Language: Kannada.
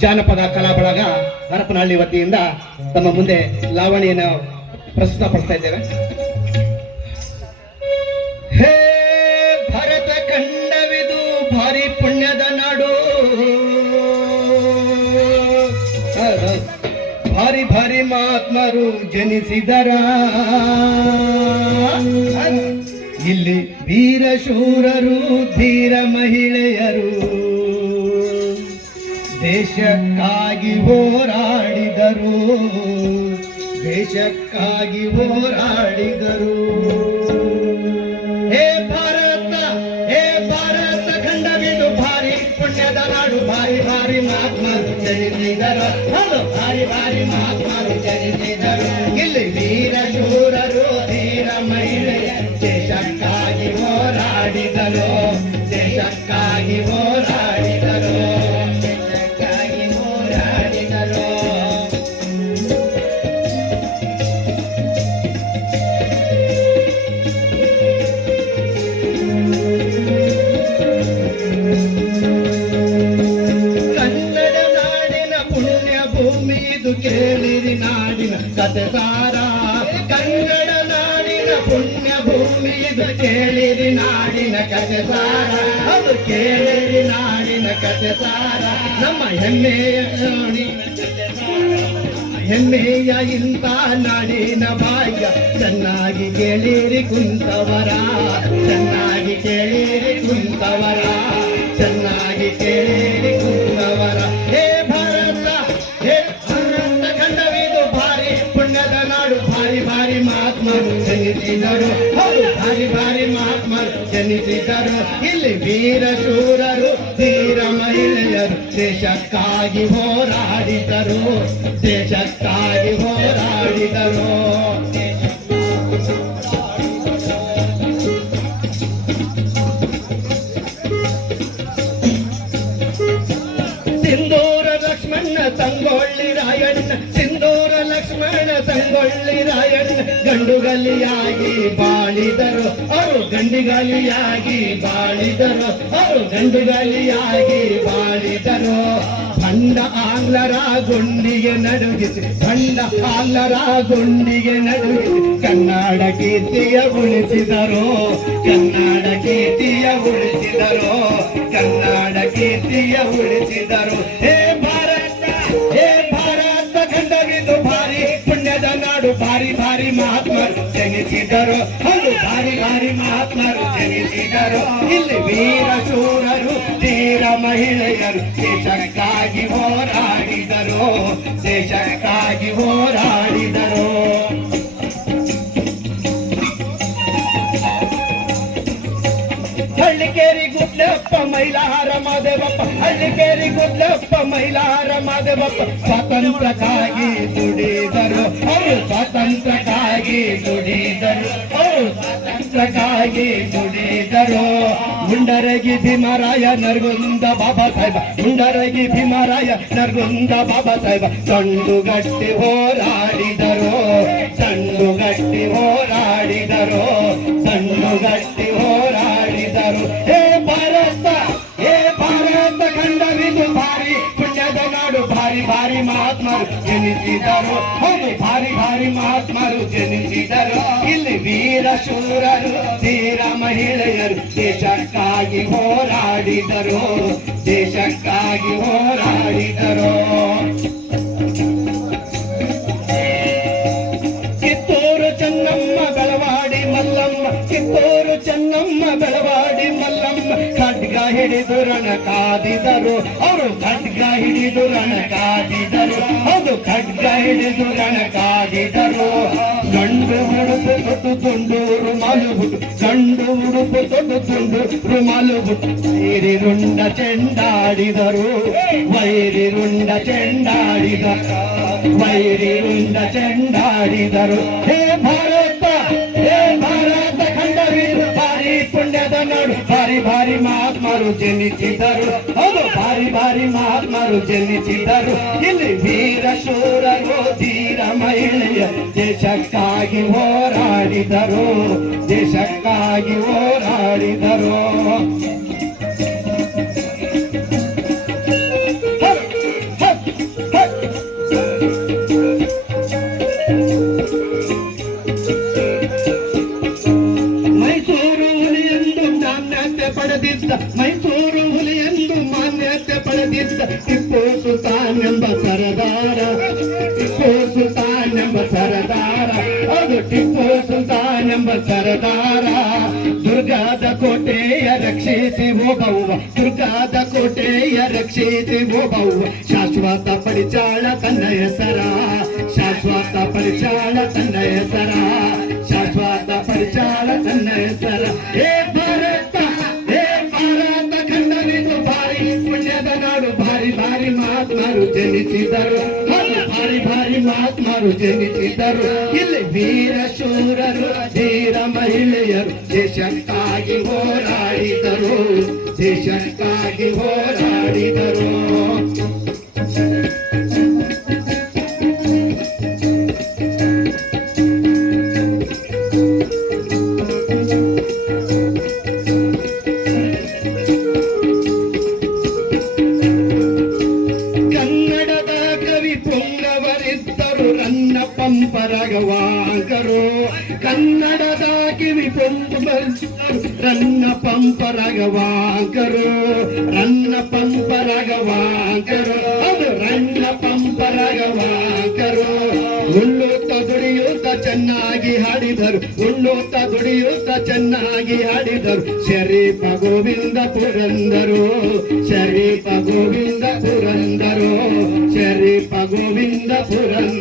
ಜಾನಪದ ಕಲಾ ಬಳಗ ಹರಪನಹಳ್ಳಿ ವತಿಯಿಂದ ತಮ್ಮ ಮುಂದೆ ಲಾವಣಿಯನ್ನು ಪ್ರಸ್ತುತಪಡಿಸ್ತಾ ಇದ್ದೇವೆ. ಹೇ ಭರತ ಕಂಡವಿದು ಭಾರಿ ಪುಣ್ಯದ ನಾಡು. ಭಾರಿ ಭಾರಿ ಮಹಾತ್ಮರು ಜನಿಸಿದರ. ಇಲ್ಲಿ ವೀರ ಶೂರರು ಧೀರ ಮಹಿಳೆಯರು. ದೇಶಕ್ಕಾಗಿ ಹೋರಾಡಿದರು. ದೇಶಕ್ಕಾಗಿ ಹೋರಾಡಿದರು. ಹೇ ಭಾರತ ಹೇ ಭಾರತ ಖಂಡವಿದು ಭಾರಿ, ಪುಣ್ಯದ ನಾಡು ಭಾರಿ ಭಾರಿ ಮಹಾತ್ಮರು ಹೌದು, ಭಾರಿ ಭಾರಿ ಮಹಾತ್ಮರು ಜನಿಸಿದರು ಇಲ್ಲಿ ವೀರ, ಶೂರರು ಧೀರ ಮಹಿಳೆಯ ದೇಶಕ್ಕಾಗಿ ಹೋರಾಡಿದರು. ಕೇಳಿರಿ ನಾಡಿನ ಕತೆ ಸಾರ ಕನ್ನಡ ನಾಡಿನ ಪುಣ್ಯ ಭೂಮಿ ಇದು ಕೇಳಿರಿ ನಾಡಿನ ಕತೆ ಸಾರ ಅದು ಕೇಳಿರಿ ನಾಡಿನ ಕತೆ ಸಾರ ನಮ್ಮ ಹೆಮ್ಮೆಯ ನಾಡಿನ. ಹೆಮ್ಮೆಯ ಇಂತ ನಾಡಿನ ಭಾಗ್ಯ ಚೆನ್ನಾಗಿ ಕೇಳಿರಿ ಕುಂತವರ. ಚೆನ್ನಾಗಿ ಕೇಳಿರಿ ಕುಂತವರ. ಜನಿಸಿದರು ಇಲ್ಲಿ ವೀರ ಶೂರರು ವೀರ ಮಹಿಳೆಯರು ದೇಶಕ್ಕಾಗಿ ಹೋರಾಡಿದರು ದೇಶಕ್ಕಾಗಿ ಹೋರಾಡಿದರು. ಸಿಂಧೂರ ಲಕ್ಷ್ಮಣ ಸಂಗೊಳ್ಳಿ ರಾಯಣ್ಣ, ಸಿಂಧೂರ ಲಕ್ಷ್ಮಣ ಸಂಗೊಳ್ಳಿ ರಾಯಣ್ಣ, ಗಂಡುಗಲಿಯಾಗಿ ಬಾಳಿದರು. ಅವರು ಗಂಡಿಗಾಲಿಯಾಗಿ ಬಾಳಿದರು. ಅವರು ಗಂಡುಗಾಲಿಯಾಗಿ ಬಾಳಿದರು. ಭಂಡ ಆಂಗ್ಲರ ಗುಂಡಿಗೆ ನಡುಗಿಸಿ ಭಂಡ ಆಂಗ್ಲರ ಗುಂಡಿಗೆ ನಡುಗಿಸಿ ಕನ್ನಡ ಕೀರ್ತಿಯ ಉಳಿಸಿದರು. ಕನ್ನಡ ಕೀರ್ತಿಯ ಉಳಿಸಿದರು. ಕನ್ನಡ ಕೀರ್ತಿಯ ಉಳಿಸಿದರು. ಹೇ ಭಾರತ ಹೇ ಭಾರತ ಖಂಡವಿದು ಭಾರಿ, ಪುಣ್ಯದ ನಾಡು ಭಾರಿ ಭಾರಿ ಮಹಾತ್ಮರು ಜನಿಸಿದರು. ಇಲ್ಲಿ ವೀರ ಶೂರರು ಧೀರ ಮಹಿಳೆಯರು ದೇಶಕ್ಕಾಗಿ ಹೋರಾಡಿದರು ದೇಶಕ್ಕಾಗಿ ಹೋರಾಡಿದರು. Hallikeri Gudlappa Mailara Madevappa Hallikeri Gudlappa Mylara Madevappa ಸ್ವಾತಂತ್ರ್ಯಕ್ಕಾಗಿ ದುಡಿದರು ಅವರು ಸ್ವಾತಂತ್ರ್ಯಕ್ಕಾಗಿ ದುಡಿದರು ಅವರು ಸ್ವಾತಂತ್ರ್ಯಕ್ಕಾಗಿ ದುಡಿದರು ಮುಂಡರಗಿ ಭೀಮರಾಯ ನರ್ಗುಂದ ಬಾಬಾ ಸಾಹೇಬ ಮುಂಡರಗಿ ಭೀಮರಾಯ ನರ್ಗುಂದ ಬಾಬಾ ಸಾಹೇಬ ಗಟ್ಟಿ ಹೋರಾಡಿದರು ಗಟ್ಟಿ ಮಹಿಳೆಯರು ದೇಶಕ್ಕಾಗಿ ಹೋರಾಡಿದರು. ದೇಶಕ್ಕಾಗಿ ಹೋರಾಡಿದರು. ಕಿತ್ತೂರು ಚೆನ್ನಮ್ಮ ಬೆಳವಾಡಿ ಮಲ್ಲಮ್ಮ, ಕಿತ್ತೂರು ಚೆನ್ನಮ್ಮ ಬೆಳವಾಡಿ ಮಲ್ಲಮ್ಮ, ಖಡ್ಗ ಹಿಡಿದು ರಣ ಕಾದಿದರು. ಅವರು ಖಡ್ಗ ಹಿಡಿದು ರಣ ಕಾದಿದರು. ಅದು ಖಡ್ಗ ಹಿಡಿದು ರಣ ಕಾದಿದರು. ಉಡುಪು ತೊಟ್ಟು ತುಂಡು ರುಮಾಲು ಬಿಟ್ಟು ವೈರಿ ರುಂಡ ಚೆಂಡಾಡಿದರು. ವೈರಿ ರುಂಡ ಚೆಂಡಾಡಿದ. ವೈರಿ ರುಂಡ ಚೆಂಡಾಡಿದರು. ಹೇ ಭಾರತ ಭಾರಿ ಪುಣ್ಯದ ಭಾರಿ ಭಾರಿ ಮಹಾತ್ಮರು ಜನಿಸಿದರು. ಹೌದು, ಭಾರಿ ಭಾರಿ ಮಹಾತ್ಮರು ಜನಿಸಿದರು. ಇಲ್ಲಿ ವೀರ ಶೂರರು ಧೀರ ಮಹಿಳೆಯ ದೇಶಕ್ಕಾಗಿ ಹೋರಾಡಿದರು ದೇಶಕ್ಕಾಗಿ ಹೋರಾಡಿದರು. ರಕ್ಷಿಸಿ ಹೋಗವ್ವ ದುರ್ಗಾದ ಕೋಟೆಯ ರಕ್ಷಿಸಿ ಹೋಗವ್ವ ಶಾಶ್ವತ ಪರಿಚಾಳ ತನ್ನ ಹೆಸರ. ಶಾಶ್ವತ ಪರಿಚಾಳ ತನ್ನ ಹೆಸರ. ಶಾಶ್ವತ ಪರಿಚಾಳ ತನ್ನ ಹೆಸರ. ಏ ಭಾರತ ಏ ಭಾರತ ಕಂಡನಿದು ಭಾರಿ. ಪುಣ್ಯದ ನಾಡು ಭಾರಿ ಭಾರಿ ಮಹಾತ್ಮರು ಜನಿಸಿದರು. ಭಾರಿ ಭಾರಿ ಮಹಾತ್ಮರು ಜನಿಸಿದರು. ಇಲ್ಲಿ ವೀರ ಶೂರರು ಧೀರ ಮಹಿಳೆಯರು ದೇಶಕ್ಕಾಗಿ ಹೋರಾಡಿದರು ದೇಶಕ್ಕಾಗಿ ಹೋರಾಡಿದರು. ರನ್ನ ಪಂಪರಗವಾಂಕರು ಕನ್ನಡದ ಕಿವಿ ರನ್ನ ಪಂಪರಗವಾಂಕರು ರನ್ನ ಪಂಪರಗವಾಂಕರು ಅದು ರನ್ನ ಪಂಪರಗವಾಂಕರು ಉಳ್ಳುತ್ತ ದುಡಿಯುತ್ತ ಚೆನ್ನಾಗಿ ಹಾಡಿದರು. ಉಳ್ಳುತ್ತ ದುಡಿಯುತ್ತ ಚೆನ್ನಾಗಿ ಹಾಡಿದರು. ಶರೀಫ ಗೋವಿಂದ ಪುರಂದರು ಶರೀಫ ಗೋವಿಂದ ಪುರಂದರು ಶರೀಫ ಗೋವಿಂದ ಪುರಂದರು